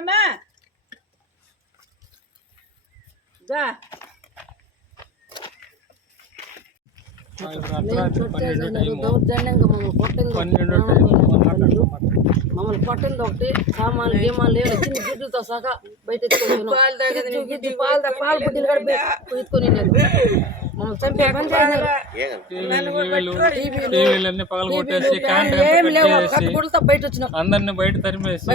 రామా దా మమ్మల్ని కొట్టింది ఒకటి సామాన్లు గీమాన్లు లేదు చిన్న గిడ్డలతో సహా బయట పాలు బుడ్డిలు కూడా ఎత్తుకొని మమ్మల్ని చంపే పని చేసినారు. ఏమి లేవు కట్టుకుంటూ బయట వచ్చినాం. అందరిని బయట తరిమేసి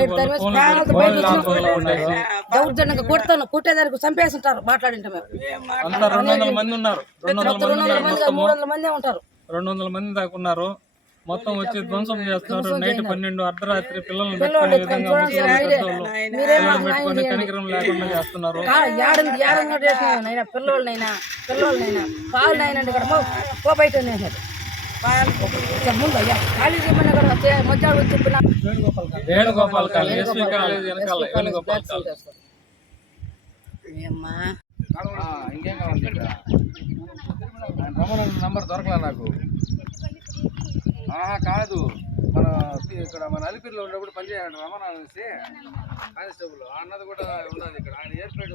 దౌర్జన్యంగా కొడతాను కొట్టేదానికి చంపేస్తుంటారు. మాట్లాడింటాం మేము 200 మంది ఉన్నారు. 300 మంది ఉంటారు. 200 మంది దాకా ఉన్నారు. మొత్తం వచ్చి ధ్వంసం చేస్తున్నారు. నైట్ 12 అర్ధరాత్రి పిల్లల్ని పెట్టుకునే విధంగా పెట్టుకుని కనికరం లేకుండా చేస్తున్నారు. పిల్లలనైనా పాలనైనా బయట వేణుగోపాల్ కాలేజ్ ఎస్వి కాలేజ్ వెనకాల వేణుగోపాల్ కాలేజ్. ఇంకేం కావాలి? రమణ నంబర్ దొరకలే నాకు. కాదు, మన ఇక్కడ మన అలిపిరిలో ఉన్నప్పుడు పనిచేయాలంటే రమణ అనేసి కానిస్టేబుల్ అన్నది కూడా ఉన్నది ఇక్కడ. ఆయన ఏర్పేట